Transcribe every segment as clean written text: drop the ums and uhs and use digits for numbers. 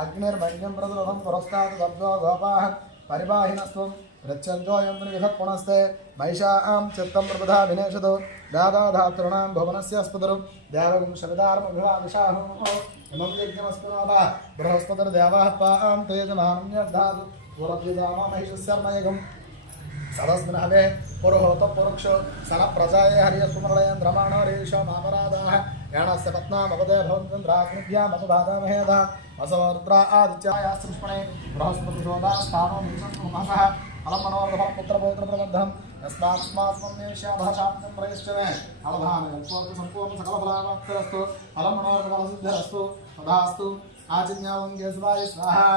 अग्निर्मन्यं प्रदुरहं पुरस्तात् दब्धो गोपाः परिबाहिनस्त्वं प्रत्यञ्जोऽयं विधः पुनस्ते महिषां चित्तं प्रबुधा विनेशतो दादाधातॄणां भुवनस्य अस्पदरु देवगुं शविदारमभिवादिशाहं इमं यज्ञमस्पनाभा बृहस्पतिर्देवाः पां तेजमानं यद्धातु पुरद्विजामा महिषस्यर्मयगं सदस्मिनहवे पुरुहोत पुरुक्ष सन प्रजाये हरियस्मरणयन् रमाण हरीशो मापरादाः याणस्य पत्नामवदे भवन्न्द्राग्निभ्यामनुबाधामहेदा असवरुद्रा आदित्याया सृष्पणे बृहस्पतिशोदा स्थानो मीशन्मुखसः अलम् मनोरथं पुत्रपौत्रप्रबद्धम् यस्मात्स्मात्मन्येष्याभशाब्दं प्रयश्चमे अलभानयल्पोऽपि सम्पूर्ण सकलफलावाप्तिरस्तु अलम् मनोरथफलसिद्धिरस्तु तथास्तु आचिन्यावङ्गे शिवाय स्वाहा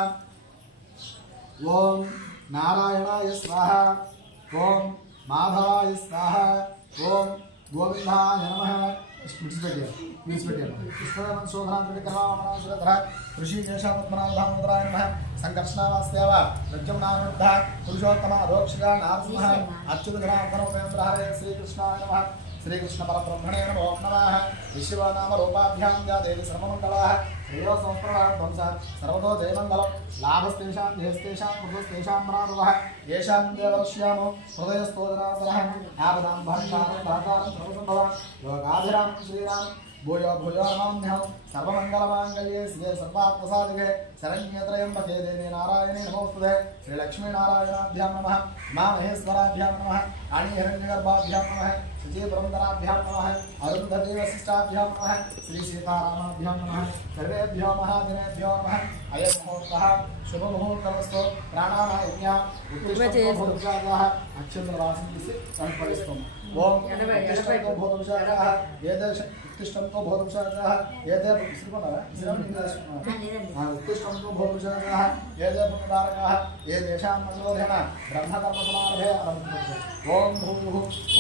ॐ नारायणाय स्वाहा ॐ माधवाय स्वाहा ॐ गोविन्दाय नमः ऋषिकेशात्मनाधाय नमः संकर्षणावास्यव रज्जुम्नानुद्धः पुरुषोत्तम अधोक्षिका नारसिंहः अच्युतगणाधनोपेन्द्रहरे श्रीकृष्णाय नमः श्रीकृष्णपरब्रह्मणे नमो नमः विश्वनामरूपाभ्यां या देवी सर्वमङ्गलाः श्रेयो संस्प्रभावंसः सर्वतो जयमङ्गलं लाभस्तेषां जयस्तेषां मृदस्तेषां मनानुवः येषां देवरश्यामो हृदयस्तोदनासनः यावदां भाषां भाकारं सर्वसम्भवं योगाभिराम श्रीराम भूयो भूयो नमाम्यहं सर्वमङ्गलमाङ्गल्ये शिवे सर्वार्थसाधिके शरण्यत्रयम्बके देवी नारायणे नमोस्तुते श्रीलक्ष्मीनारायणाभ्यां नमः उमामहेश्वराभ्यां नमः आणिहिरण्यगर्भाभ्यां नमः श्रीपुरन्दराभ्यां नमः अरुन्धतीवशिष्टाभ्यां नमः श्रीसीतारामाभ्यां नमः सर्वेभ्यो महादिनेभ्यो नमः अयं मुहूर्तः शुभमुहूर्तमस्तु प्राणानायज्ञा उत्तिष्ठन्तु अक्षन्द्रवासिनस्य कण्ठपरिस्तुम् ॐ उत्तिष्ठन्तु भूतविशाखाः उत्तिष्ठन्तु भूतविशाखाः एते उत्तिष्ठन्तु भूतविशाखाः एते पुण्यधारकाः ये तेषां मनोधन ब्रह्मकर्मसमारभे आरभ्यते ॐ भूः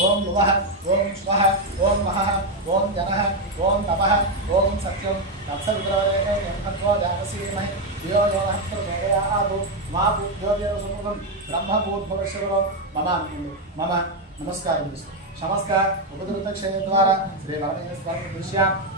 ॐ भुवः ॐ स्वः ॐ महः ॐ जनः ॐ तपः ॐ सत्यं तत्सवितरवरेणे निर्भत्वा जातसीमहि यो योनः प्रचोदयात् मा भूद्योदेव समुखं ब्रह्मभूद्भवश्यवरो मम नमस्कारं नमस्कार उपदृतक्षयद्वारा श्री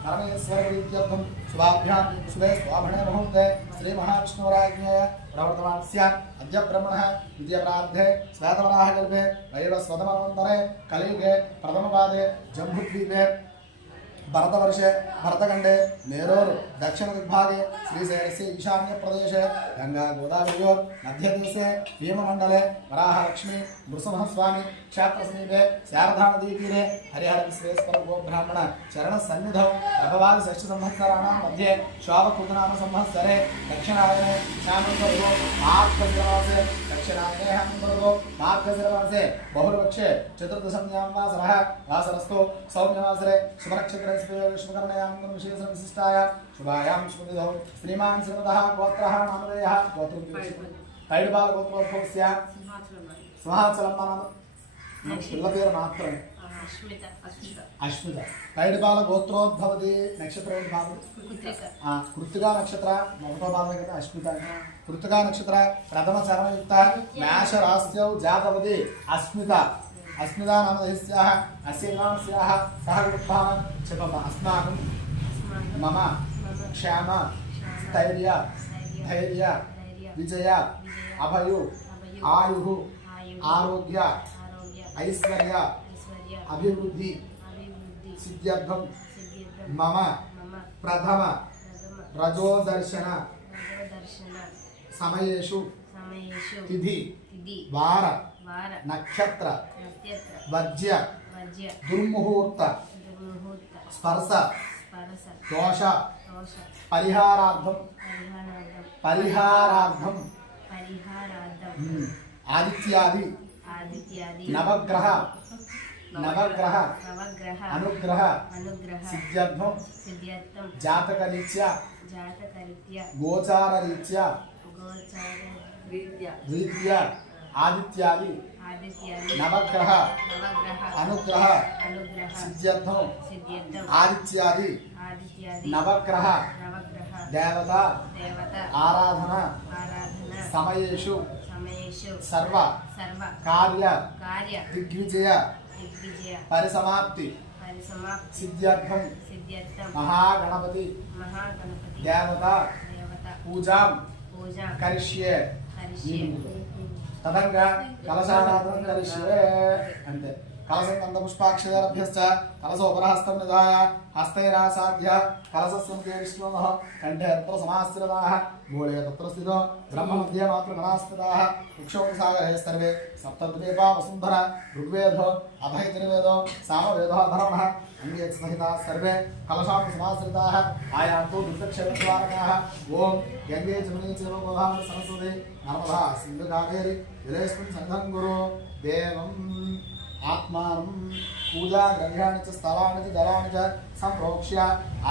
परमेश्वरप्रीत्यर्थं शुभाभ्यां शुभे स्वाभणे मुहूर्ते श्री महाविष्णुवराज्ञया प्रवर्तमानस्य अद्य ब्रह्मणः द्वितीयप्रार्धे श्वेतवराहकल्पे वैवस्वतमन्वन्तरे कलियुगे प्रथमपादे जम्बुद्वीपे भरतवर्षे भरतखण्डे मेरोर् दक्षिणदिग्भागे श्रीशैलस्य ईशान्यप्रदेशे गंगा गोदावर्योर् मध्यदेशे भीममण्डले वराहलक्ष्मी नृसिंहस्वामी क्षेत्रसमीपे शारदानदीतीरे हरिहरविश्वेश्वर गोब्राह्मण चरणसन्निधौ प्रभवादिषष्ठसंवत्सराणां मध्ये श्रावकृतनाम संवत्सरे दक्षिणायने श्यामन्तर्गो मार्गशिरमासे दक्षिणायने हेमन्तर्गो मार्गशिरमासे बहुलपक्षे चतुर्दशम्यां वासरः वासरस्तु सौम्यवासरे शुभनक्षत्रे शुभकर्णयां विशेषविशिष्टाय शुभायां शुभतिथौ श्रीमान् श्रीमतः गोत्रः नामधेयः गोत्रं तैडबाल गोत्रोद्भवस्य सिंहाचलं नाम पिల్ల पेरु मात्रमे अश्मिता तैडबाल गोत्रोद्भवति नक्षत्रं भागं कृत्तिका नक्षत्र मोटो भागं कदा अश्मिता कृत्तिका नक्षत्र प्रथम चरणयुक्त मेष राश्यौ जातवती अस्मिता अस्मिता नामधेयस्याः अस्य नामस्याः सह गुरुभावं क्षिपः अस्माकं मम क्षाम स्थैर्य धैर्य विजय अभयु आयुः आरोग्य ऐश्वर्य अभिवृद्धि सिद्ध्यर्थं मम प्रथम रजोदर्शन समयेषु तिथि वार नक्षत्र वर्ज्य दुर्मुहूर्त स्पर्श दोष परिहारार्थं आदित्यादि नवग्रह अनुग्रह सिद्ध्यर्थं जातकरीत्या गोचाररीत्या रीत्या आदित्यादि नवग्रह अनुग्रह सिद्ध्यर्थं आदित्यादि नवग्रह देवता आराधना समयेषु सर्व कार्य दिग्विजय పరిసమాప్తి సిద్ధ్యర్థం మహాగణపతి దేవత పూజాం కరిష్యే తదంగా కలశారాధనం కరిష్యే అంటే కలశం కందపుష్పాక్షరభ్యశ్చ కలశోపరహస్తం నిధాయ హస్తైరాసాధ్య కలశస్యంతే విష్ణోః కంఠే తత్ర సమాశ్రితాః మూలే తత్ర స్థితో బ్రహ్మमध्ये మాతృగణాస్థితాः వృక్షోపసాగరే సర్వే సప్తద్వీపా వసుంధర ఋగ్వేదో అభయతిర్వేదో సామవేదో అధర్వణः अन्ये सहिताः सर्वे कलशां समाश्रिताः आयान्तु दुर्दक्षेत्रद्वारकाः ॐ गङ्गे जमुने चैव गोदावरी सरस्वती नर्मदा सिन्धु कावेरी जलेऽस्मिन् सन्निधं कुरु देवम् आत्मानं पूजा द्रव्याणि च स्थलानि च जलानि च सम्प्रोक्ष्य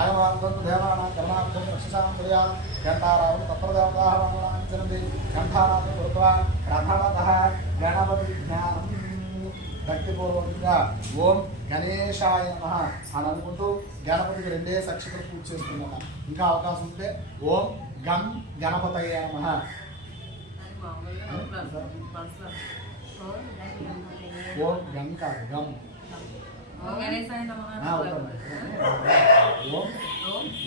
आयमार्थं देवानां कर्मार्थं रक्षसां कुर्यात् घण्टारावं तत्र देवताः वामनानि चरन्ति घण्टानादं कृत्वा प्रथमतः गणपतिज्ञानं భక్తిపూర్వకంగా ఓం గణేశాయ నమః అని అనుకుంటూ గణపతికి రెండే సక్షికలు పూజ చేసుకున్నాం. ఇంకా అవకాశం ఉంటే ఓం గం గణపతయ్య నమః ఓం గం కాదు గం ఓం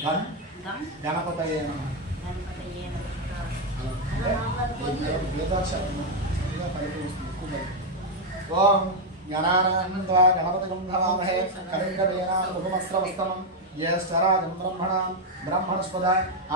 గం గణపతయ్య నమః వేదాక్షరం ఓం గణానాన్వా గణపతిగం భవామహే కళింగవేనా ముఖమస్రవస్తమం యేశ్వరాజం బ్రహ్మణాం బ్రహ్మణస్పద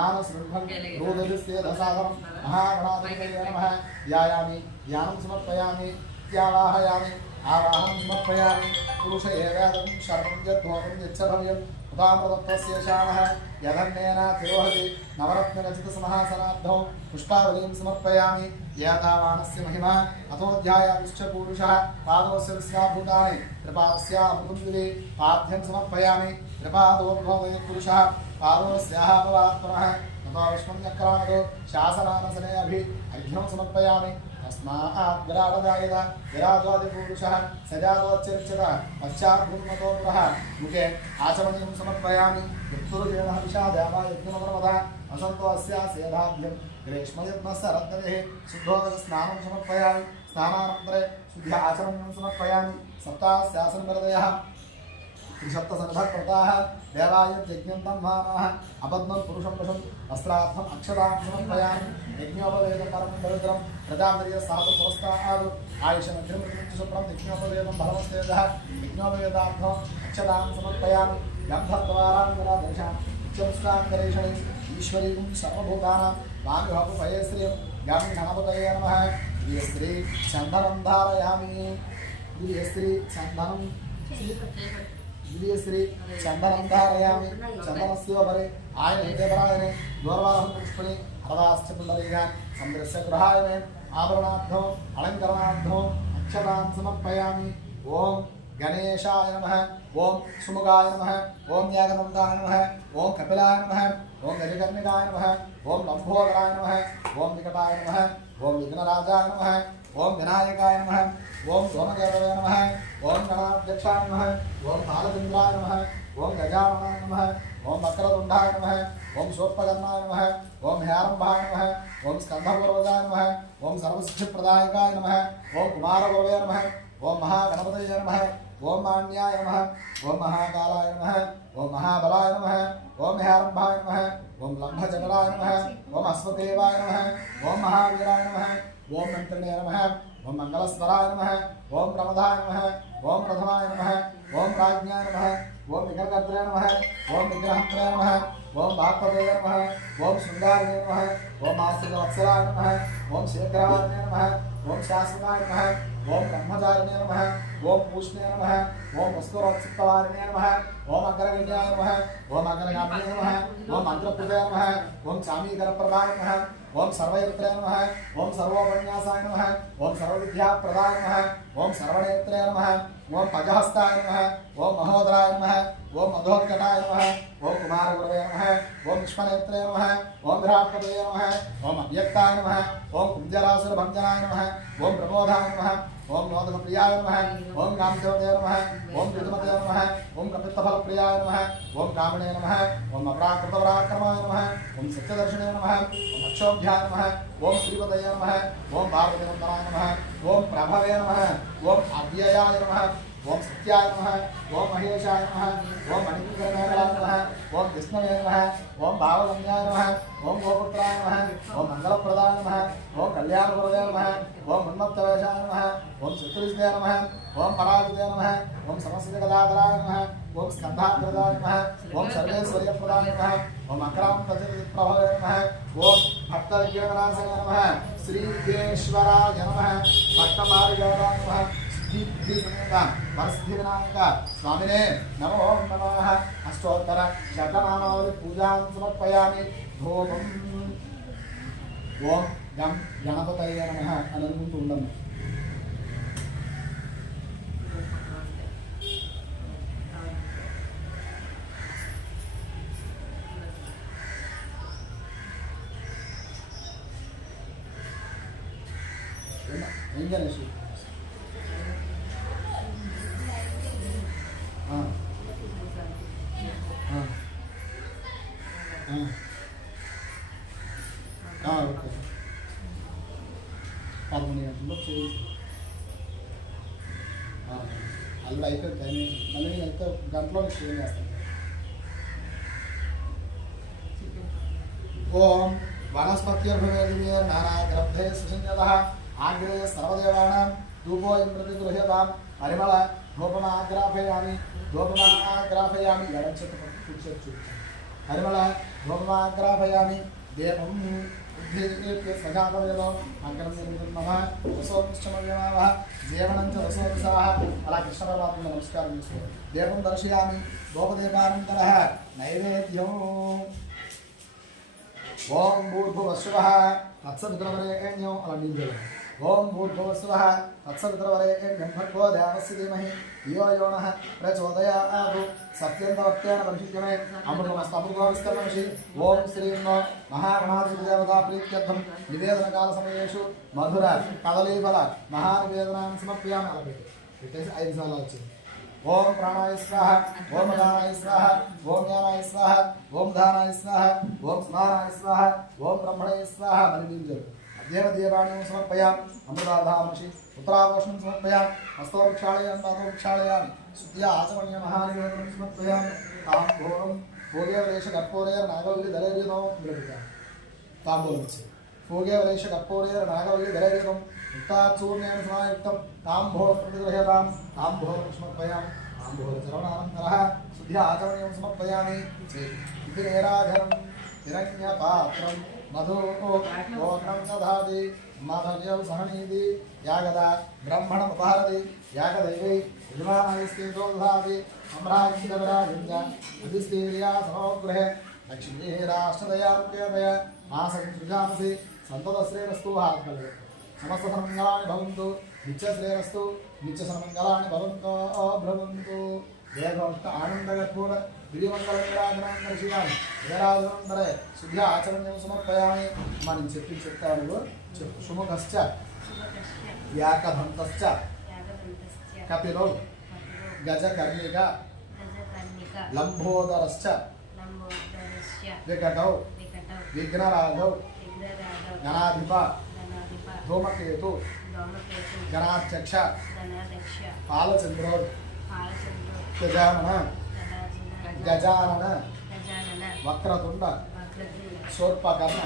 ఆనశృంభం రూదరిస్తేదసాదరం మహాగణాధిపతయే నమః ధ్యాయామి ధ్యానం సమర్పయామి త్యావాహయామి ఆవాహనం సమర్పయామి పురుష ఏవేదం శర్వం యద్భోగం యచ్చభవ్యం ఉదామృతత్వస్యేషామః యదన్నేన తిరోహతి నవరత్నరచితసమహాసనార్థం పుష్పావలీం సమర్పయామి ఏతావానస్య మహిమా అతోధ్యాయామిశ్చ పూరుషः పాదోస్య విశ్వాభూతాని త్రిపాదస్య అమృతందివి పాద్యం సమర్పయామి త్రిపాదోద్భవే పురుషः పాదోస్యాః భవాత్మనः తతో విష్ణున్యక్రామతో శాసనానసనే అర్ఘ్యం సమర్పయామి తస్మాత్ విరాటదాయత విరాజాదిపురుషः సజాతోచ్చరిత్యత పశ్చాద్భూమతో పురః ముఖే ఆచమనీయం సమర్పయామి ఉత్తరుజేణ విషాదేవ యజ్ఞమపరమద అసంతో అస్యాసేధాభ్యం గ్రీష్మయజ్ఞస్య రత్నదే శుద్ధోదక స్నానం సమర్పయామి స్నానానంతరే శుద్ధ ఆచమనీయం సమర్పయామి సప్తాస్యాసనవరదయः त्रिसप्तसङ्घकृताः देवायज्ञं तन्मानाः अबद्धं पुरुषं वशं वस्त्रार्थम् अक्षतां समर्पयामि यज्ञोपवेदं परमं पवित्रं प्रजापतिर्यः पुरस्तात् आयुषमग्निमृतं शुभ्रं यज्ञोपवेदं बलमस्तेजः यज्ञोपवेदार्थम् अक्षतां समर्पयामि गन्धद्वाराङ्गरादेशां नित्यमुष्टाङ्गरेषणे ईश्वरीं सर्वभूतानां वामिभवपयश्रियं गं गणपतये नमः दिव्यश्री चन्दनं धारयामि दिव्यश्री चन्दनं दिव्यश्री चंदनं धारयामि चंदनस्योपरि आयनपरायणे दूरवाहं पुष्पणि अरदाश्चपुण्डरीकान् सन्दृश्य गृहाय मे आभरणार्थम् अलङ्करणार्थम् अक्षतां समर्पयामि ओम गणेशाय नमः ओम सुमुखाय नमः ओम यागदन्ताय नमः ओम कपिलाय नमः ओम गजकर्णिकाय नमः ओम लंबोदराय नमः ओम विकटाय नमः ओम विघ्नराजाय नमः ओम विनायकाय नमः ओम सोमदेवाय नमः ओम गणाध्यक्षाय नमः ओम बालचंद्राय नमः ओम गजाननाय नमः ओम वक्रतुंडाय नमः ओम शोत्पकर्णाय नमः ओम हेरंभाय नमः ओम स्कंधपूर्वजाय नमः ओम सर्वसिद्धिप्रदायकाय नमः ओम कुमारगुरवे नमः ओम महागणपतये नमः ओम मान्याय नमः ओम महाकालाय नमः ओम महाबलाय नमः ओम हेरंभाय नमः ओम लंभजगराय नमः ओम अश्वदेवाय नमः ओम महावीराय नमः ओम मंत्रिणे नमः ओम मंगलस्वराय नमः ओम प्रमदाय नमः ओम प्रथमाय नमः ओम प्राज्ञाय नमः ओम विघ्नकर्त्रे नमः ओम विग्रहन्त्रे नमः ओम भागवते नमः ओम शृंगारिणे नमः ओम आश्रितवत्सलाय नमः ओम शेखराय नमः ओम शाश्वताय नमः ओम ब्रह्मचारिणे नमः ओम पूष्णे नमः ओम वस्तुरोत्सितवारिणे नमः ओम अग्रगण्याय नमः ओम अग्रगामिने नमः ओम मंत्रप्रदे नमः ओम चामीकरप्रदाय नमः ओम सर्वयत्रे नमः ओम सर्वोपन्यासाय नमः ओम सर्वविद्याप्रदाय नमः ओम सर्वनेत्रे नमः ओम पजहस्ताय नमः ओम महोदराय नमः ओम मधोत्कटाय नमः ओम कुमारगुरवे नमः ओम विश्वनेत्रे नमः ओम विराट्पदये नमः ओम अव्यक्ताय नमः ओम कुञ्जरासुरभञ्जनाय नमः ओम प्रमोदाय नमः ओम नोदकप्रियाय नमः ओम कामदेवते नमः ओम ऋतुमते नमः ओम कपित्तफलप्रियाय नमः ओम कामणे नमः ओम अप्राकृतपराक्रमाय नमः ओम सत्यदर्शिने नमः ओम अक्षोभ्याय नमः ओम श्रीपतये नमः ओम भारतनन्दनाय नमः ओम प्रभवे नमः ओम अव्ययाय नमः ఓం సత్యాయ నమః ఓం మహేశాయ నమః ఓం మణికంకరమేళాయ నమః ఓం విష్ణవే నమః ఓం భావగమ్యాయ నమః ఓం గోపుత్రాయ నమః ఓం మంగళప్రదాయ నమః ఓం కళ్యాణప్రదాయ నమః ఓం మన్మత్తవేషాయ నమః ఓం చతుర్విదే నమః ఓం పరాజితే నమః ఓం సమస్తగదాధరాయ నమః ఓం స్కంధాగ్రదాయ నమః ఓం సర్వేశ్వర్యప్రదాయ నమః ఓం అక్రాంతప్రభవే నమః ఓం భక్తవిజ్ఞానాసనే నమః శ్రీకేశ్వరాయ నమః భక్తపారిజాతాయ నమః వరసిద్ధివినాయక స్వామినే నమో నమః అష్టోత్తర శతనామావళి పూజాం సమర్పయామి ధూపం ఓం గం గణపతయ నమః అని అనుకుంటూ ఉండము ఏం గణేష్ ఓకే 11 గంటల్లో చేసి అల్లు అయిపోయింది టైం మళ్ళీ నేను ఎంత గంటలో షేర్ చేస్తాను ఓం వనస్పత్యర్భవేదివే నానాగ్రబ్ధే సుసంజతః ఆగ్రే సర్వదేవానాం ధూపోయం ప్రతి గృహ్యతాం పరిమళ ధూపమాగ్రాపయామి ఎడం చేత కూర్చోచ్చు పరిమళ ధూపమాగ్రాపయామి దేవం సజాతవేదో అంకణం నమ రసోమిష్టమవ్యమావ జీవనం చ రసోత్సాహ అలా కృష్ణ పరమాత్మ నమస్కారం చేసుకో దేవం దర్శయామి గోపదేవానంతర నైవేద్యం ఓం భూర్భువస్సువః తత్సవితుర్వరేణ్యం అలా నింజలు ఓం భూర్భువస్సువః తత్సవితుర్వరేణ్యం భర్గో దేవస్య ధీమహి ధియో యో నః ప్రచోదయాత్ సత్యంతవత్యేన పరిశుద్ధమే అమృతమస్తమృతోవిస్తమషి ఓం శ్రీం మహాగణాధిపతిదేవతా ప్రీత్యర్థం నివేదనకాల సమయేషు మధుర కదలీఫల మహానివేదనాన్ని సమర్పయామి అలా పెట్టేసి 5 సార్లు వచ్చింది ఓం ప్రాణాయ స్వాహ ఓం ఉదానాయ స్వాహ ఓం జ్ఞానాయ స్వాహ ఓం ధానాయ స్వాహ ఓం స్నానాయ స్వాహ ఓం బ్రహ్మణాయ స్వాహ మణిబీంజలు అద్యేవ దేవాణ్యం సమర్పయామి అమృతాధామషి ఉత్తరాభోషణం సమర్పయామి హస్తోక్షాళయామి పాదోక్షాళయామి శుద్ధ్యా ఆచమణీయ మహానివేదనం సమర్పయామి తాంబూలం భోగేవలేష కర్పూరేర నాగవల్లి దళేరితో విరమితామి తాంబూలం ఇచ్చి భోగేవలేష కర్పూరేర నాగవల్లి దళేరితం యుక్తాచూర్ణేన సమాయుక్తం తాంబూలం ప్రతిగృహ్యతాం తాంబూలం సమర్పయామి తాంబూలచరణానంతరः శుద్ధ్యా ఆచమణీయం సమర్పయామి ఇది నీరాజనం హిరణ్యపాత్రం మధుగోత్రం దధాతి మాధవ్యం సహనీతి యాగదా బ్రహ్మణముపహరతి యాగదైవై యజమానైస్తేజో దధాతి అమ్రాజిందరాజింద అధిస్థీర్యా సమోగృహే లక్ష్మీ రాష్ట్రదయారుణ్యోదయ మాసం సృజాంసి సంతతశ్రేరస్తు హాత్మలే సమస్త సన్మంగళాని భవంతు నిత్యశ్రేరస్తు నిత్య సన్మంగళాని భవంతో భ్రవంతు వేదోక్త ఆనందగర్పూర దివ్యమంగళరాజనం దర్శయామి వేరాజనంతరే శుద్ధ ఆచరణ్యం సమర్పయామి మనం చెప్తాను చెప్పు సుముఖశ్చ యాకభంతశ్చ కపిలో గజకర్ణిక లంబోదరశ్చ వికటౌ విఘ్నరాజౌ గణాధిప ధూమకేతు గణాధ్యక్ష పాలచంద్రో గజానన గజానన వక్రతుండ శూర్పకర్ణ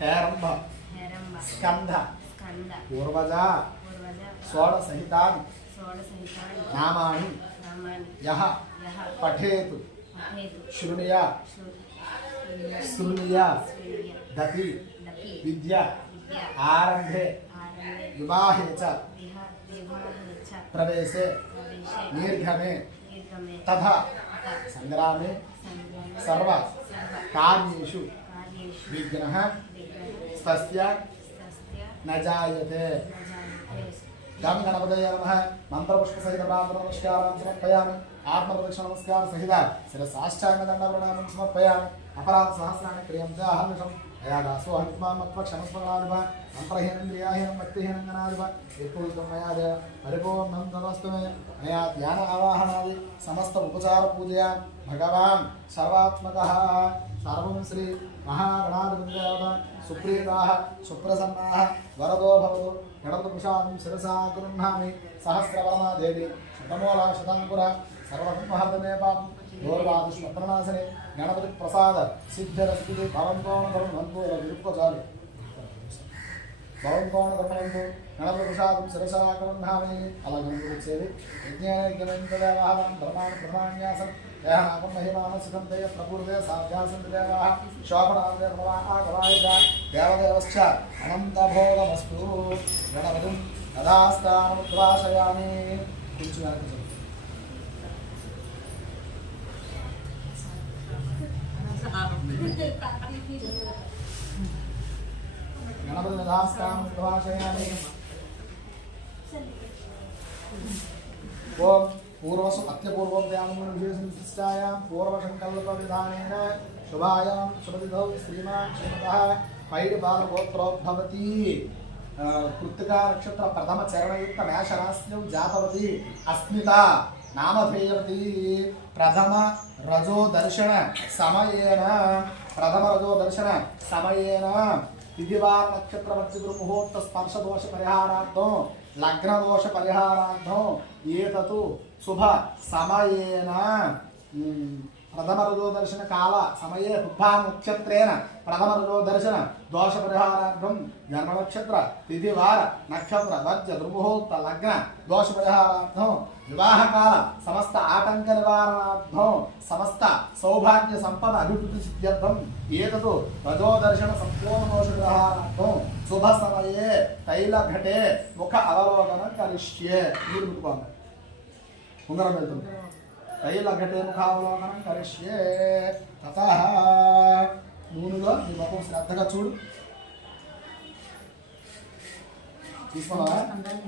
హేరంబ స్కంధ పూర్వజ షోడసహితాని నామాని యః పఠేతు శృణుయా దతి విద్య ఆరంభే వివాహే చ ప్రవేశే దీర్ఘమే తథా సంగ్రామే సర్వ కార్యేషు విఘ్నః తస్య న జాయతే గం గణపతయే నమః మంత్రపుష్ప సహిత ప్రార్థన నమస్కారం సమర్పయామి ఆత్మప్రదక్షిణ నమస్కార సహిత శిరసాష్టాంగ దండ ప్రణామం సమర్పయామి అపరాధ సహస్రాన్ని క్రియంతే అహర్నిషం అయాదాసో హరిత్మామత్వ క్షమస్మరణాధిప అంతరహీనంద్రియాహీనం భక్తిహీనం గణాధిప ఎక్కువ మయా దేవ పరిపూర్ణం తదస్తు మయా ధ్యాన ఆవాహనాది సమస్త ఉపచార పూజయా భగవాన్ సర్వాత్మకః సర్వం శ్రీ మహాగణాధిపతిదేవత సుప్రీతాః సుప్రసన్నాః వరదో భవతు గణపతి ప్రసాదం శిరసా గృహ్ణామి సహస్రవర్మాదేవి शतमूला शतांकुर सर्वसंहर्तमे पापं दूरवादुष्णप्रणाशने गणपति प्रसाद सिद्धिरस्ति भवन्तोण धर्मवन्तु विरुक्तचालु भवन्तोण धर्मवन्तु गणपति प्रसादं शिरसाकरन्धामि अला गणपति सेवि यज्ञानयज्ञमेन्द्रदेवानां धर्मान् प्रधान्यासन् देहानां महिमानसिकं ते प्रपूर्वे साध्यासन् देवाः शोभनादे प्रवाहागवायिका देवदेवश्च अनन्तभोगमस्तु गणपतिं तदास्तामुद्वासयामि कुञ्चु गणपति तदास्तामुद्वासयामि ओम पूर्वसु अत्यपूर्वं ध्यानं विशेषनिष्ठायां पूर्वसङ्कल्पविधानेन शुभायां शुभतिथौ श्रीमान् श्रीमतः पैडबालगोत्रोद्भवती कृत्तिका नक्षत्र प्रथम चरणयुक्त मेषराश्यौ जातवती अस्मिता नामधेयवती प्रथम रजो दर्शन समयेन तिथिवार नक्षत्र मध्य मुहूर्त स्पर्श दोष परिहारार्थं लग्न दोष परिहारार्थं एततु शुभ समयेन प्रथम रजो दर्शन काल समये पुब्बा नक्षत्रेण प्रथम रजो दर्शन दोष परिहारार्थं जन्म नक्षत्र तिथिवार नक्षत्र वज्र दुर्मुहूर्त लग्न दोष परिहारार्थं विवाह काल समस्त आटंक निवारणार्थं समस्त सौभाग्य संपद अभिवृद्धि सिद्ध्यर्थं एततु रजो दर्शन संपूर्ण दोष परिहारार्थं शुभ समये तैल घटे मुख अवलोकन करिष्ये ఉంగరం వెళ్తుంది తైల ఘటే ముఖావలోకనం కరిష్యే తతః నూనెలో నీ ముఖం శ్రద్ధగా చూడు చూసుకున్నావా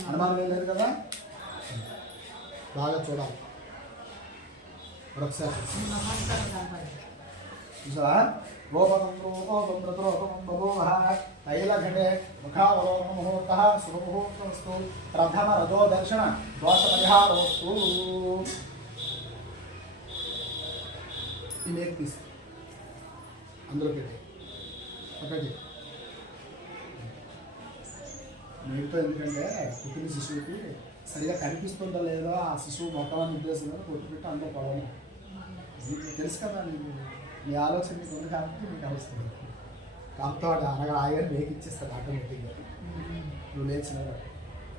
అనుమానం లేదు కదా బాగా చూడాలి ఒకసారి చూసావా तैल घटे मुखावलोकन मुहूर्त शुभ मुहूर्तमस्तु प्रथम रजो दर्शन दोष परिहारोस्तु एक पीस अंदर ఒకటి మీతో ఎందుకంటే పుట్టిన శిశువుకి సరిగా కనిపిస్తుందో లేదో ఆ శిశువు మొత్తం ఉద్దేశంలో కొట్టు పెట్టి అందులో పడవను తెలుసు కదా నీకు నీ ఆలోచన నీకు ఉంది కాబట్టి నీకు అవసరం కాపుతో అనగా ఆగారు మేకి ఇచ్చేస్తుంది ఆటోమేటిక్గా నువ్వు లేచిన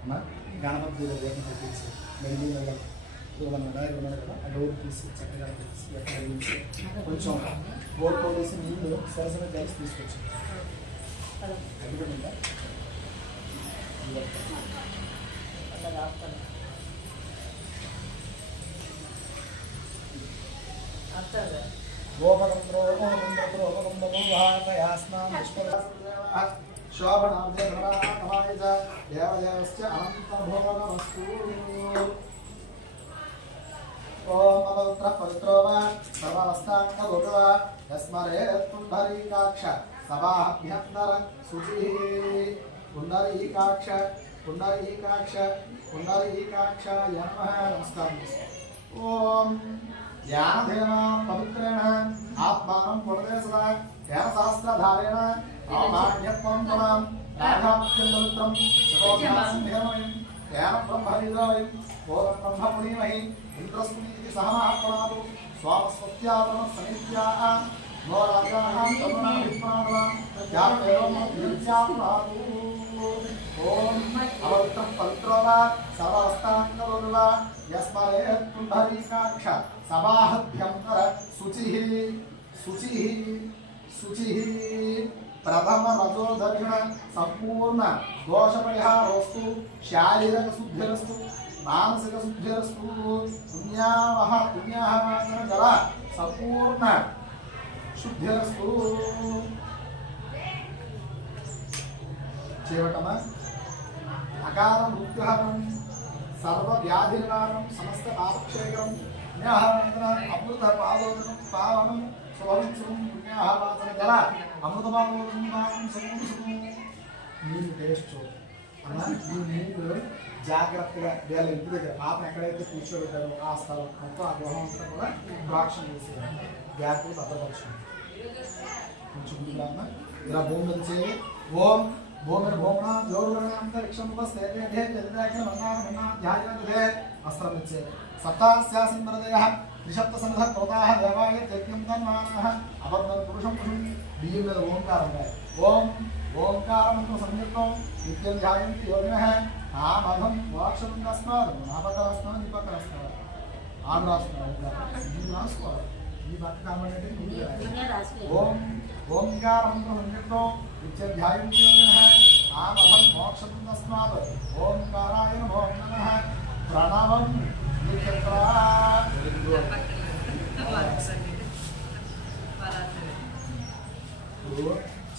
అమ్మా గణపతి దీపం పెట్టించి మెల్లి ఉన్నాడు కదా ఆ డోర్ తీసి చక్కగా తీసి ఎక్కడ తీసి కొంచెం బోర్తో వేసి నీళ్ళు సరసన కలిసి తీసుకొచ్చి అది కూడా ఉందా शोभनाब्धे भवाय च देवदेवस्य अनन्तभोगमस्तु ओम पवित्रः पवित्रो वा सर्वावस्थाङ्गतो वा यस्मरेत् पुण्डरीकाक्ष सभाभ्यन्तर शुचिः पुण्डरीकाक्ष नमः नमस्कारः ओम ध्यानधेनां पवित्रेण आत्मानं पुनदे सदा ध्यानशास्त्रधारेण रामाढ्यत्वं तमां राधाप्यं शिवोध्यासंधेमयं ध्यानब्रह्मविदोयं ओमब्रह्मपुणीमहि इन्द्रस्मिति सहमात्मनादु स्वामस्वत्यावरणसमित्याः नो राजानां तरुणाभिप्राणां ध्यानमेवं ओम अवत्रं पवित्रो वा सर्वावस्थाङ्गतो वा यस्मरेत् पुण्डरीकाक्ष सभाभ्यन्तर शुचिः प्रथम रजो दर्शन संपूर्ण दोष परिहारोस्तु शारीरिक शुद्धिरस्तु मानसिक शुद्धिरस्तु पुण्याः जल संपूर्ण शुद्धिरस्तु चेवटमा अकाल मृत्युहरणं सर्व व्याधि निवारणं समस्त पापक्षयकं पुण्याहरणं अमृत पादोदकं पावनं शुभं शुभं पुण्याहवाचन जल अमृतपादोदकं शुभं నీళ్ళు టేస్ట్ అలా ఈ నీళ్ళు జాగ్రత్తగా వీళ్ళ ఇంటి దగ్గర పాపం ఎక్కడైతే కూర్చోబెట్టారో ఆ స్థలం మొత్తం ఆ గృహం అంతా కూడా ప్రోక్షణ చేసేయాలి గ్యాప్లు భద్రపరచండి కొంచెం ముందుగా ఇలా భూమి మీద చేయి ఓం भूमिर्भूम्ना जोरुगणान्तरिक्षं वस्ते देहे जलदायक मन्नान ध्यायते वस्त्रं यच्छेत् सप्तास्यासन् वरदयः त्रिशब्दसन्धः प्रोताः देवाय यज्ञं तन्मानः अवर्णं पुरुषं पुरुषं बिయ్యం మీద ఓంకారం ఉంటాయి ఓం ఓంకారమంత్ర సంయుక్తం నిత్యం ధ్యాయంతి యోగినః నామహం మోక్షం తస్మాత్ నాపకరస్నాన నిపకరస్నాన ఆరు రాస్తున్నారు ఇది రాసుకోవాలి ఈ పక్క కామెంటే ఓం ఓంకారమంత్ర సంయుక్తం నిత్యం ధ్యాయంతి యోగినః నామహం మోక్షం తస్మాత్ ఓంకారాయ నమో నమః ప్రణవం నిత్యత్రా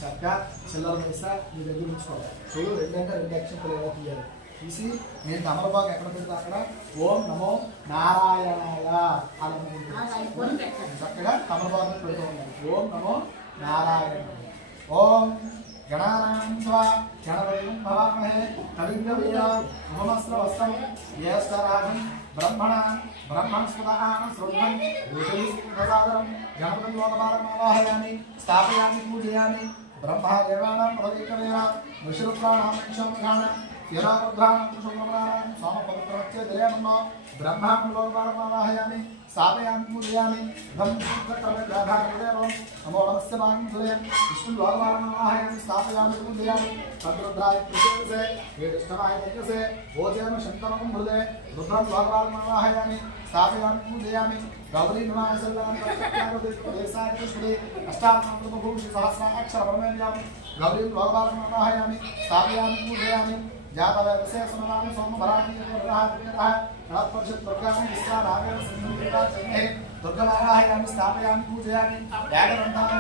చక్కగా చిల్లర పైసా మీ దగ్గర ఉంచుకోవాలి చూడు రెండంటే రెండు అక్షంతలు ఎలా తీయాలి తీసి నేను తమలపాకు ఎక్కడ పెడతా అక్కడ ఓం నమో నారాయణాయ అలా చక్కగా తమలపాకు పెడుతూ ఉండాలి ఓం నమో నారాయణ ఓం గణానాం స్వా గణపతిం భవామహే కవిం కవీనాం ఉపమస్రవస్తం జ్యేష్ఠరాజం బ్రహ్మణస్పదాన శృణ్వన్ ఋషిసాదరం గణపతిం లోకపాలమావాహయామి స్థాపయామి పూజయామి బ్రహ్మదేవానాం పదవికవేనాం ఋషిరుద్రాణాం క్షమఘానం యరారుద్రాణాం కుశుభ్రమణానాం సోమపవిత్రవచ్చే దయామన్నో బ్రహ్మాం లోకపాలమావాహయామి స్థాపయామి పూజయామి ధర్మదేవం నమో నమస్తే మాంగులే విష్ణు లోకపాలమావాహయామి స్థాపయామి పూజయామి తద్రుద్రాయ ప్రసేసే వేదిష్టమాయ తేజసే భోజనం శంకరం హృదయ రుద్రం లోకపాలమావాహయామి స్థాపయామి పూజయామి గౌరీ నివాసల్లాం దేశాయ కృష్ణే అష్టాత్మభూషి సహస్రాక్షర పరమేవ్యాం గౌరీ లోకపాలమావాహయామి స్థాపయామి పూజయామి జాతవేదశేషనామి సోమభరాణి గణపరిషత్ దుర్గామి విశ్వారాగణ సింధుదేవా చన్నే దుర్గమావాహయామి స్థాపయామి పూజయామి యాగరంతాయ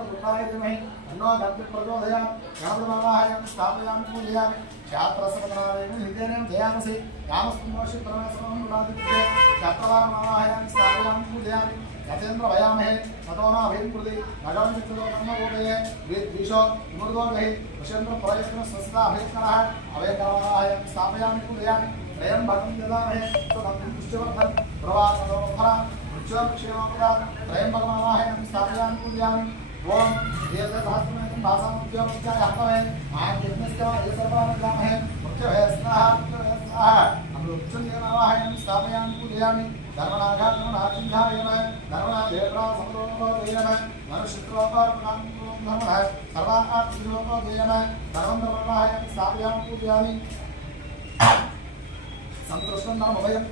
రుద్రాయ ధీమహి అన్నో గణపతి ప్రచోదయామి గణపతిమావాహయామి స్థాపయామి పూజయామి క్షాత్రసపదనావేన హృదయనేం జయామసి రామస్మోషి పరమేశ్వరం గుణాదిత్యే క్షాత్రవారమావాహయామి స్థాపయామి పూజయామి గజేంద్ర భయామహే తతోనా భీంకృతి నగరం చిత్రదో బ్రహ్మరూపే ద్విషో విమృదోగహి వృషేంద్ర ప్రయత్న స్వస్థా అభేత్కరః అవేకరమావాహయామి స్థాపయామి పూజయామి త్రయం భగం దదామహే సుగంధిం పుష్టివర్ధన్ ప్రవాసనోపర వృక్షోపక్షేమోపరా త్రయం భగమావాహయామి స్థాపయామి పూజయామి ఓం దీర్ఘసహస్రమేతం భాసాముద్యోగత్యాయ హతమే ఆయజ్ఞస్య ఈశ్వరపాదయామహే మృత్యవే స్నాహ మృత్యవే స్నాహ అమృత్యుంజయమావాహయామి స్థాపయామి పూజయామి ధర్మనాఘాత్మనాచింధ్యాయమ ధర్మనాదేవ్రా సమరోపేయమ మనుష్యత్రోపార్పణాం ధర్మః సర్వాత్మజోపేయమ ధర్మంధర్మవాహయామి స్థాపయామి పూజయామి సంతృష్టం నమభయం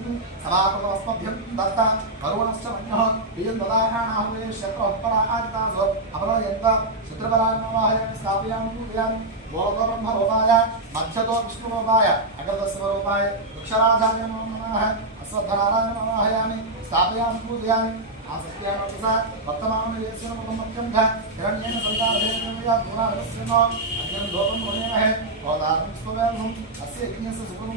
సమాకృతమస్మభ్యం దత్త కరుణశ్చ మన్యః బియ్యం దదాహానాహే శత్రుఃపరా ఆదితాసో అపరయంత శత్రుపరాయణవాహయామి స్థాపయామి పూజయామి మూలతో బ్రహ్మరూపాయ మధ్యతో విష్ణురూపాయ అగ్రతస్వరూపాయ వృక్షరాజాయ నమో నమః అశ్వత్థనారాయణ నమః స్థాపయామి పూజయామి ఆసక్త్యానోపస వర్తమానయేశ్వర ముఖముఖ్యం ధ హిరణ్యేన సంతానదేవయా దూరారస్యనో అగ్నం దోపం మునేమహే గోదారం స్వవేదం అస్య యజ్ఞస్య సుఖం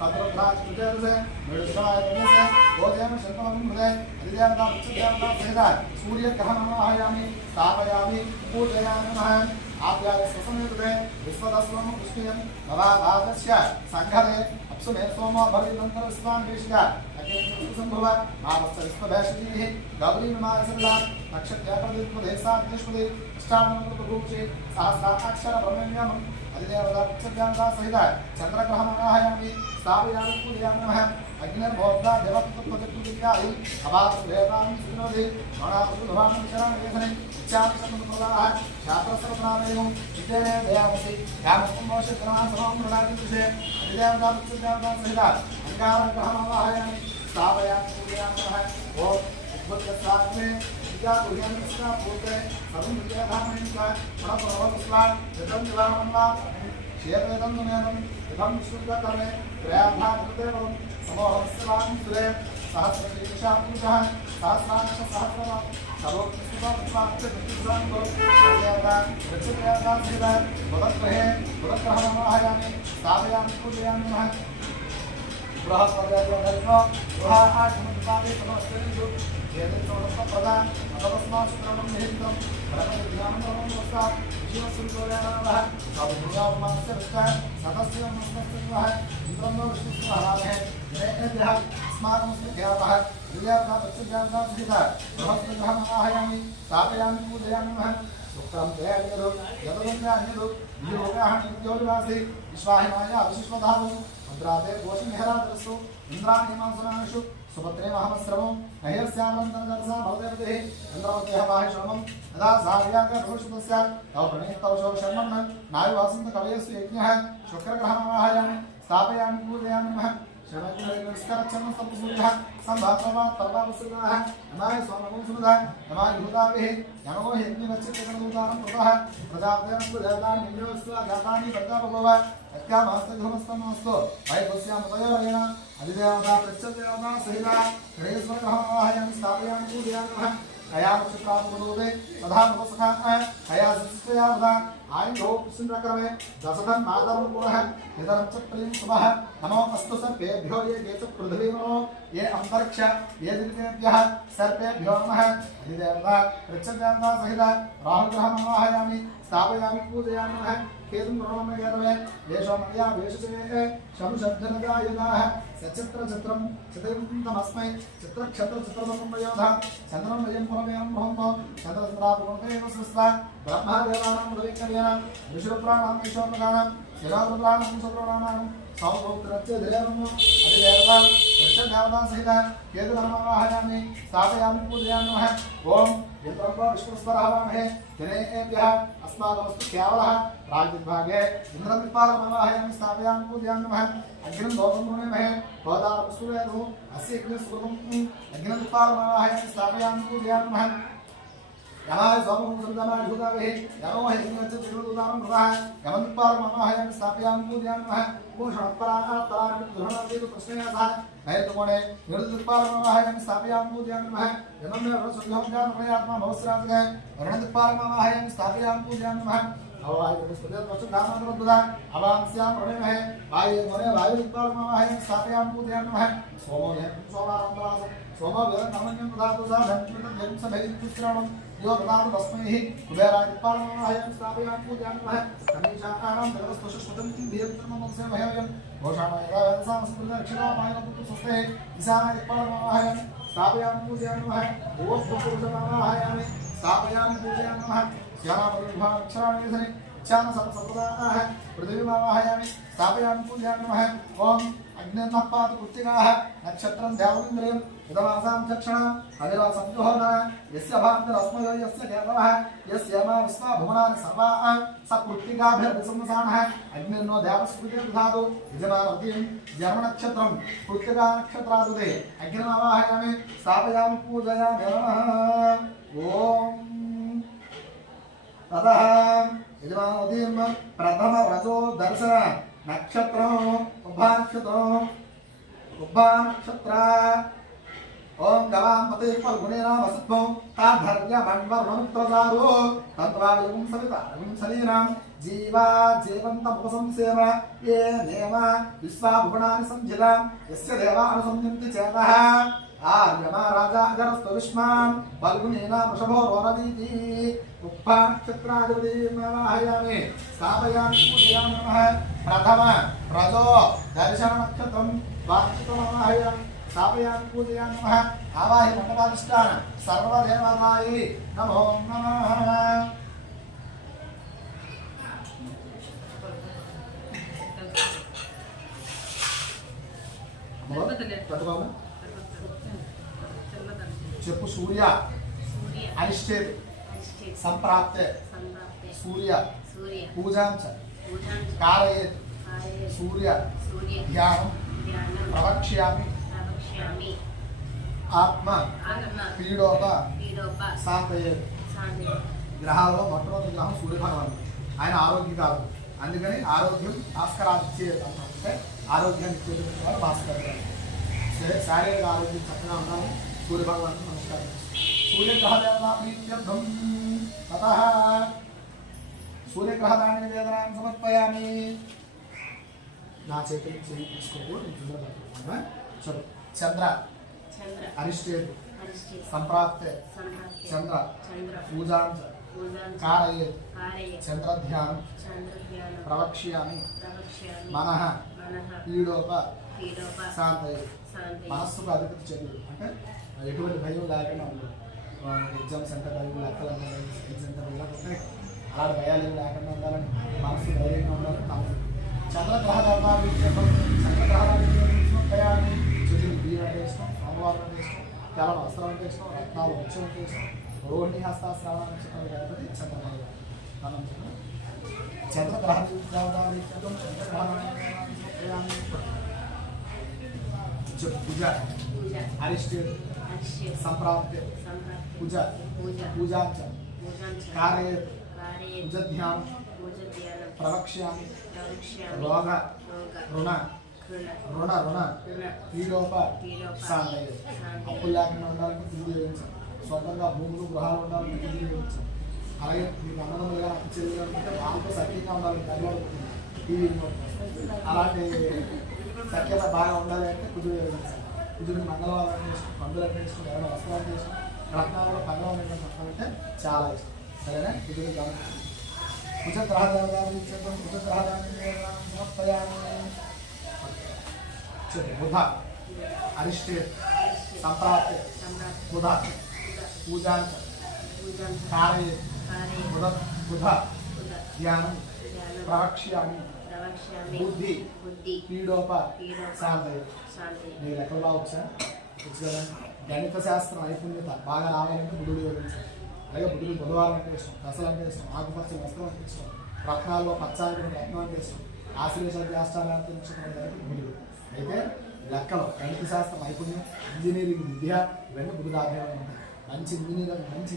తద్రుద్రాజ్ కృతేరసే మేడుష్టాయ తమసే గోదేవ శంకరం హృదయ అధిదేవతా వృక్షదేవతా సహిత సూర్యగ్రహణమాహయామి స్థాపయామి పూజయామి నమః ఆప్యాయ స్వసమేతుతే విశ్వదస్వం కృష్ణయం నవాదాదస్య సంఘరే అప్సుమే సోమో భవినంతర విశ్వాంగేషిక సంభవ నామస్య విశ్వభేషజీః గౌరీ విమాసల్లా నక్షత్రప్రతిపదేశాద్యశ్వదే అష్టానందభూషే సహస్రాక్షర బ్రహ్మణ్యం అధిదేవతా వృక్షదేవతా సహిత చంద్రగ్రహణమాహయామి స్థాపయామి పూజయామి నమః అగ్నిర్భోక్తా దేవతత్వచతుర్విద్యాది అవాసుదేవాం సునోది గణాసుధవామి శరణవేసనే ఇచ్చామి సంప్రదాః శాస్త్రసర్వనామేయం విద్యేనే దయామసి యామస్మోషగ్రహాన్ సమం మృడాదిషే అధిదేవతా వృక్షదేవతా సహిత అంగారగ్రహణమాహయామి స్థాపయామి పూజయామి నమః ఓం ఉద్భుతస్వాత్మే విద్యాగుహ్యమిస్నా పూతే సర్వం విద్యాధామేంక గుణప్రభవస్లా యతం వివాహమన్నా క్షేత్రేదం దునేదం యథం విష్ణుకర్మే త్రయాభాగృదేవం సమోహస్వాం సురే సహస్రశీర్షాపూజః సహస్రాక్ష సహస్రవ సర్వోత్కృష్టోత్పాత్య స్థాపయామి పూజయామి నమః బృహస్పతిర్గో గృహాహాసముత్పాదే సమస్తేషు చేదోపప్రదాం అతస్మాశ్రవణం నిహితం బ్రహ్మజ్ఞానం వస్తా విష్ణుస్వరూపేణవః అభిజ్ఞానమాస్య విష్ట సతస్య నమస్తస్యవః ఇంద్రమో విష్ణుస్వహామహే జనేభ్యః స్మారమస్మృత్యావః విద్యార్థా వృక్షజాతా సహిత బృహస్పతిర్గహమాహయామి స్థాపయామి పూజయామి నమః उत्तरं ते अन्यदो यतोऽन्य अन्यदो वियोगः नित्योनिवासी विश्वाहिमाय अविश्वधावो भद्राते घोषनिहरादरसु इन्द्राणीमांसनाशु सुभद्रे महमस्रवं नैरस्यामरन्तरजरसा भवदेवतेः इन्द्रवतेः वाहिशोमं यदा सार्यागभविष्यतस्य तव प्रणीतवशो शर्मन् नायुवासन्त कवयस्सु यज्ञः शुक्रग्रहमावाहयामि स्थापयामि पूजयामि नमः शरण्यस्करच्छन्न सप्तसूर्यः सम्भातवात् पर्वावसुरः नमाय सोमगुंसुरः नमाय युधावेः नमो यज्ञवच्चित्तगणदूतानं कृतः प्रजापतेन प्रजातानि नियोस्तु अजातानि प्रजापभव यत्कामहस्तधूमस्तमस्तु वैपस्यामतयोरेण अधिदेवता प्रत्यदेवता सहिता गणेश्वरग्रहमावाहयामि स्थापयामि पूजयामि नमः कया नक्षत्रात्मनोदे तथा नमस्कार कया सत्स्वयावदा आयुधो पुष्पक्रमे दशधन मातरं पुरः यदरं च प्रियं शुभः नमो अस्तु सर्पेभ्यो ये च पृथिवीनो ये अंतरिक्ष ये दिव्येभ्यः सर्पेभ्यो नमः अधिदेवता प्रत्यदेवता सहिता राहुग्रहमावाहयामि स्थापयामि पूजयामि नमः केतुं रणमयगतमे येषो मया वेशसे शंशब्दनदायुधाः सचित्रचित्रं चित्रन्तमस्मै चित्रक्षत्रचित्रमयोधा चन्द्रं वयं परमेयं भवन्तो चन्द्रचन्द्रात्मकेन सृष्टा ब्रह्मदेवानां उदयकर्येण ऋषिरुद्राणां ईशोपगानां शिरारुद्राणां सुब्रह्मण्यां सौभौत्रस्य देवम् अधिदेवतां वृक्षदेवतां सहित केतुधर्मवाहयामि स्थापयामि पूजयामि नमः ॐ इन्द्रं विष्णुस्वरहवामहे जनेभ्यः अस्माकमस्तु केवलः राजविभागे इन्द्रविपालमवाहयामि स्थापयामि पूजयामि नमः अग्निं दोषं मुनेमहे भवतारपुष्पवेदो अस्य यज्ञस्वरूपम् अग्निविपालमवाहयामि स्थापयामि पूजयामि नमः यमाय सोमं सन्दमाय भूतावेः यमो यज्ञवच्चित्तगणदूतानं कृतः यमविपालमवाहयामि स्थापयामि पूजयामि नमः भूषणपरात्परार्मितगृहणादेतु प्रश्नयासः नैर्तुकोणे निर्दिपालमवाहयामि स्थापयामि पूजयामि नमः यममेव रसोऽभ्योऽजातप्रयात्मा भवस्राजः वर्णदिपालमवाहयामि स्थापयामि पूजयामि नमः अवांस्यां प्रणेमहे वायु मने वायुदिपालमवाहयामि स्थापयामि पूजयामि नमः सोमो सोमारन्तरासं सोमो वेदनमन्यं ददातु साधनं सभैर्पुत्रं यो ददातु तस्मै कुबेरादिपालमवाहयामि स्थापयामि पूजयामि नमः कमीशानां जगतस्तुष्टं दीयत्रममस्य भयवयं घोषामयदासामस्मृतरक्षणामायनपुत्रस्ते ईशानादिपालमवाहयामि स्थापयामि पूजयामि नमः ओष्ठपुरुषमवाहयामि स्थापयामि पूजयामि नमः श्यामापरिभाक्षराणि इच्छान सर्वसर्वदाः पृथिवीमावाहयामि स्थापयामि पूजयामि नमः ॐ अग्निर्नः पातु कृत्तिकाः नक्षत्रं ध्यावनिन्द्रियं इदमासां चक्षणाम् अविरासंजुहोना यस्य भान्तरस्मयो यस्य केतवः यस्य मा विश्वा भुवनानि सर्वाः स कृत्तिकाभिर्विसंसानः अग्निर्नो ध्यावस्पृतिं दधातु यजमानवतीं जन्मनक्षत्रं कृत्तिकानक्षत्रादुदे अग्निमावाहयामि स्थापयामि पूजयामि नमः ॐ ततः यजमानवतीं प्रथमव्रजो दर्शन नक्षत्रम् उभानक्षत्रा ओम गवां पते फल्गुनेनाम असत्वं ताधर्यमण्वर्णमुत्रजारो तन्त्वायुं सविता सलीनां जीवा जीवन्तमुपसंसेव ये नेम विश्वाभुवनानि संजितां यस्य देवानुसंयन्ति चेतः आर्यमा राजा अजरस्तु विष्मान् फल्गुनेना वृषभो रोरवीति उप्पानक्षत्रादिपतिमावाहयामि स्थापयामि पूजयामि नमः प्रथम रजो दर्शननक्षत्रं वाक्यमावाहयामि स्थापयामि पूजयामि नमः आवाहि मंडपाधिष्ठान सर्वदेवतायै नमो नमः చెప్పు సూర్య అరిష్టేత్ సంప్రాప్తే సూర్య పూజాంచ कारयेत् सूर्य ध्यानं प्रवक्ष्यामि ఆత్మ పీడోప శాంతయేత్ గ్రహాలలో మొట్టమొదటి గ్రహం సూర్య భగవానుడు ఆయన ఆరోగ్యకారుడు అందుకని ఆరోగ్యం భాస్కరాదిత్యేత్ అంటే ఆరోగ్యాన్ని ఇచ్చేటువంటి భాస్కర్ శారీరక ఆరోగ్యం చక్కగా ఉండాలని సూర్య భగవానుడు నమస్కారం సూర్యగ్రహదేవతా ప్రీత్యర్థం తతః సూర్యగ్రహదాని నివేదనాన్ని సమర్పయామి నా చేతులు చేయి తీసుకోకూడదు చదువు చంద్ర అరిష్టేతు సంప్రాప్తే చంద్ర పూజాంచ कारयेत् चंद्रध्यानं प्रवक्ष्यामि मनः पीडोप शांतये మనస్సుకు అధిపతి చర్యలు అంటే ఎటువంటి భయం లేకుండా ఉండదు ఎగ్జామ్ సెంటర్ అవి లెక్కలు స్కిల్ సెంటర్ ఇలా ఉంటాయి. అలాంటి భయాలు లేకుండా ఉండాలని మనసు ధైర్యంగా ఉండాలని నమ్మకం. చంద్రగ్రహణాలు చంద్రగ్రహణాలు బియ్యం అంటే ఇష్టం, సోమవారం అంటే ఇష్టం, తెల్ల వస్త్రం అంటే ఇష్టం, రత్నాలు వచ్చం అంటే ఇష్టం, రోహిణి హస్తాశ్రావణ నక్షత్రం గణపతి చంద్రగ్రహణం. చంద్రగ్రహణాలు పూజ అరిష్ట సంప్రాప్తి పూజ పూజాంచ కార్య పూజధ్యానం ప్రవక్ష్యామి రోగ రుణ రుణ రుణ పీడోప సాంగయ్య. అప్పులు లేకుండా ఉండాలంటే తిరిగి వేయించాం. సొంతంగా భూములు గృహాలు ఉండాలంటే తిరిగి వేయించాం. అలాగే మీకు అన్నదమ్ములుగా అప్పు చెల్లి అనుకుంటే వాళ్ళతో సఖ్యంగా ఉండాలి. గర్వపడుతుంది టీవీ అలాంటి సఖ్యత బాగా ఉండాలి అంటే కుదురు వేయించాలి. కుదురుని మంగళవారం చేస్తాం, పందులు అంటే ఇష్టం, ఎవరైనా వస్త్రాలు చేస్తాం, రత్నాలలో పంగళం అంటే చాలా ఇష్టం. సరేనా? కుదురు గమనించాలి. కుజగ్రహదాన్ని బుధ అరిష్ట సంప్రాప్తి బుధ పూజాంచ కార్య బుధ ధ్యానం ప్రవక్ష్యామి బుద్ధి పీడోప శాంతయ. నీ లెక్కలు బాగా వచ్చా కదా. గణిత శాస్త్రం నైపుణ్యత బాగా రావాలంటే బుధుడు యోగించాలి. అలాగే బుధుడు బుధవారం అంటే ఇష్టం, దశలు అంటే ఇష్టం, ఆకుపచ్చ వస్త్రం అంటే ఇష్టం, రత్నాల్లో పచ్చాలి రత్నం అంటే ఇష్టం, ఆశ్లేష వ్యాసాలంటే ఇష్టం. బుధుడు అయితే లెక్కలు గణిత శాస్త్రం నైపుణ్యం, ఇంజనీరింగ్ విద్య ఇవన్నీ బుధుడు ఆధ్వర్యంలో ఉంటాయి. మంచి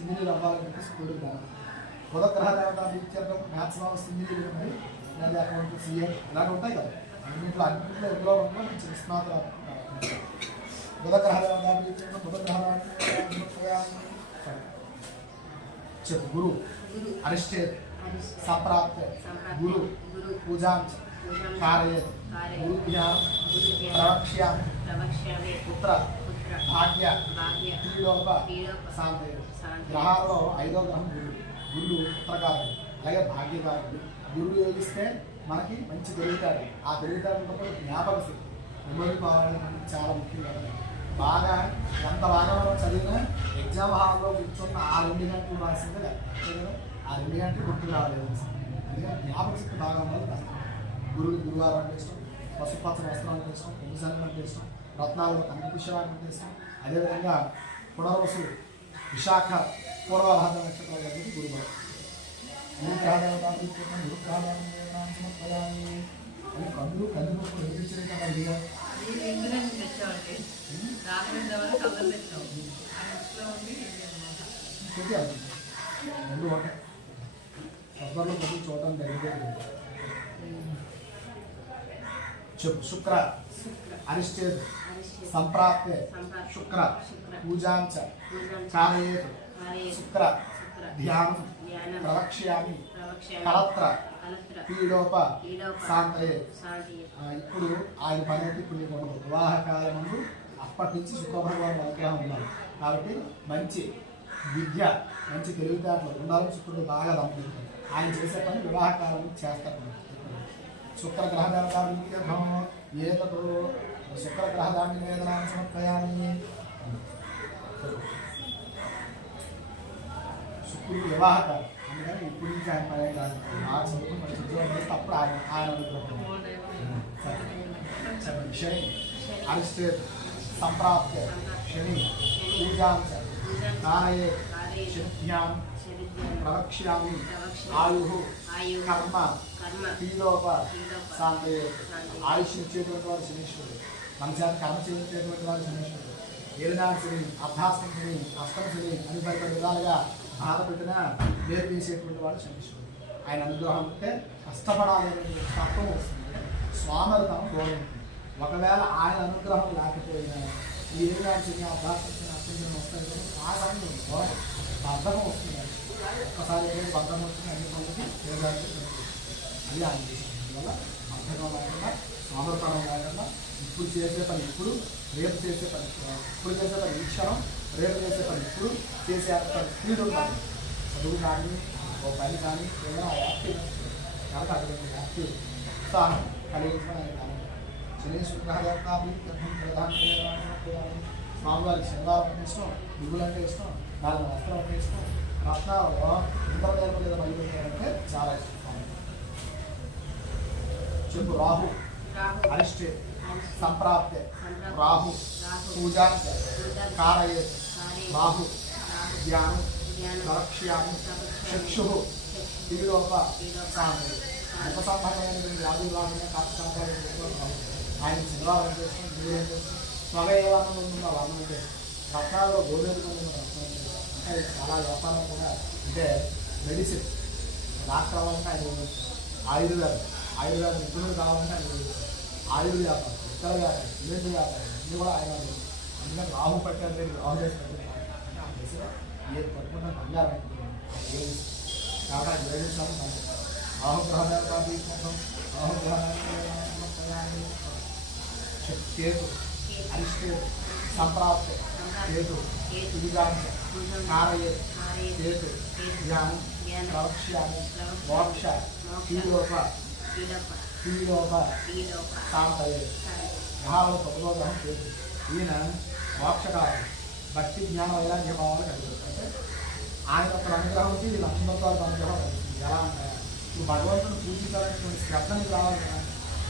ఇంజనీర్ అవ్వాలంటే స్కూల్కి రావాలి. బుధ గ్రహ దేవత మ్యాథ్స్ బాగా ఇంజనీరింగ్ ఉంది, లేదా అకౌంట్ సీఏ ఇలాంటి ఉంటాయి కదా. అన్నింటిలో ఎందులో ఉంటే మంచి నిష్ణాతులు. బుధ గ్రహ దేవత బుధ గ్రహ గురు అరిష్ట సంప్రాప్త గురు పూజాంచ కార్య గురు జ్ఞానం ప్రవక్ష్యామి పుత్ర భాగ్య పీడోప శాంతయ. గ్రహాల్లో 5వ గ్రహం గురుడు. గురుడు పుత్రకారుడు, అలాగే భాగ్యకారుడు. గురుడు యోగిస్తే మనకి మంచి తెలివితాడు. ఆ తెలివితాడు జ్ఞాపక శక్తి, మెమరీ పవర్ అనేది మనకి చాలా ముఖ్యం కదా. బాగా ఎంత బాగా మనం చదివినా ఎగ్జామ్ హాల్లో కూర్చున్న ఆ 2 గంటలు రాసిందే కదా. ఆ 2 గంటలు గుర్తు రాలేదు. అందుకని జ్ఞాపక శక్తి బాగా ఉండాలి. గురువుకి గురువారం అంటే ఇష్టం, పశుపచ్చ వస్త్రం అంటే ఇష్టం, పురుషాలం అంటే ఇష్టం, రత్నాలు కనిపించడానికి అంటే ఇష్టం. అదేవిధంగా పునర్వసు విశాఖ పూర్వభాద్ర నక్షత్రాలు కలిగి గురువారం. కందులు కందిపప్పు ఎదిరించే కదా ఇదిగా రెండు ఒకటే కొబ్బరిలో ప్రతి చూడటం జరిగేది. చెప్పు శుక్ర అరిష్ట సంప్రాప్తే శుక్ర పూజాంచ కార్యేత్ శుక్ర ధ్యానం ప్రవక్ష్యామి కలత్ర పీడోప శాంతయే. ఇప్పుడు ఆయన పని అయితే ఇప్పుడు నీకు ఉండదు. వివాహ కాలం ముందు అప్పటి నుంచి శుక్రభగవాన్ అనుగ్రహం ఉన్నారు కాబట్టి మంచి విద్య మంచి తెలివితేటలు ఉండాలని శుక్రుడు బాగా దంపుతుంది. ఆయన చేసే పని వివాహ కాలం చేస్తారు. శుక్రగ్రహదాన్ని ఏదో శుక్రగ్రహదాన్ని నివేదనాన్ని సమర్పయామి. శుక్రుడు వివాహకాలం, అందుకని ఇప్పుడు నుంచి ఆయన పని కాదు. ఆ చదువు మంచి ఉద్యోగం చేస్తే అప్పుడు ఆయన అనుగ్రహం. శని అరిష్ట సంప్రాప్త శని పూజాంచ కారయే శనిభ్యాం ప్రవక్ష్యామి ఆయు కర్మ పీడోప శాంతయే. ఆయుష్ ఇచ్చేటువంటి వారు శనీశ్వరుడు, మన చేత కర్మ చేయించేటువంటి వారు శనీశ్వరుడు. ఏలినాడు శని, అర్ధాష్టం శని, అష్టమ శని అని 10 విధాలుగా బాధ పెట్టినా వేరు తీసేటువంటి వాడు శనీశ్వరుడు. ఆయన అనుగ్రహం ఉంటే కష్టపడాలనేటువంటి తత్వం వస్తుంది, స్వామర్థం దూరం. ఒకవేళ ఆయన అనుగ్రహం లేకపోయినా ఈ ఏలినాడు శని, అర్ధాష్టం శని, అష్టమ శని వస్తాయి కానీ ఆ సమయం దూరం బద్ధకం వస్తుంది. ఒక్కసారి ఏదైనా బద్ధకం వస్తుంది అన్ని పనులకి ఏదానికి అది ఆయన చేసింది. అందువల్ల బద్ధకం లేకుండా స్వామర్థనం లేకుండా ఇప్పుడు చేసే పని ఇప్పుడు, రేపు చేసే పని ఇప్పుడు చేసే పని ఈ క్షణం, రేపు చేసే పని ఇప్పుడు చేసే పని స్పీడ్ ఉంటుంది. చదువు కానీ ఒక పని కానీ ఏదైనా యాక్టివ్ కనుక అటువంటి యాక్టివ్ ఉత్సాహం కలిగించడం ఆయన కాలం. శని శుక్రదేవత ప్రధాన స్వామివారికి శనివారం అంటే ఇష్టం, నువ్వులు అంటే ఇష్టం, నాలుగు వస్త్రం అంటే ఇష్టం, రత్నాలలో ఇంద్రదేవుల మీద మైలుంటే చాలా ఇష్టం స్వామి. చెప్పు. రాహు అరిష్టే సంప్రాప్తే రాహు పూజాంత కారయే రాహు ధ్యానం ప్రవక్ష్యామి చక్షు దివిలోప సామి ఉపసంహరణమైన వ్యాధులు కాకపోతే ఆయన శనివారం చేస్తాం, నువ్వులు చేస్తాం, స్వగయవానం ఉన్న వర్ణం చేస్తాం, రత్నాల్లో గోధుమ అంటే చాలా వ్యాపారం కూడా. అంటే మెడిసిన్ డాక్టర్ అవ్వాలంటే ఆయన ఆయుర్వేదం నిపుణులు కావాలంటే ఆయన ఆయుర్ వ్యాపారం, ఇతర వ్యాపారం, సిమెంట్ వ్యాపారం ఇవి కూడా ఆయన. అందుకని రాహు పట్టారు, రాహు చేసి అంటే ఆ దశలో ఏది పట్టుకున్న బంగారం అయిపోతుంది కాబట్టి అది వేయించాము. రాహుగ్రహాన్ని రాహుగ్రహాన్ని కేతు అరిష్టే సంప్రాప్తే కేతు తులిగాంత కారయే కేతు ధ్యానం ప్రవక్ష్యామి మోక్ష కీలోప శాంతయే. గ్రహాలలో తొమ్మిదో గ్రహం కేతు. ఈయన మోక్షకాలం, భక్తి జ్ఞాన వైరాగ్య భావాలు కలుగుతుంది. అంటే ఆయన ఒక అనుగ్రహంకి వీళ్ళందరితో అనుగ్రహం కలుగుతుంది. ఎలా అంటే ఇప్పుడు భగవంతుని పూజించాలనేటువంటి శ్రద్ధ నీకు రావాలి కదా.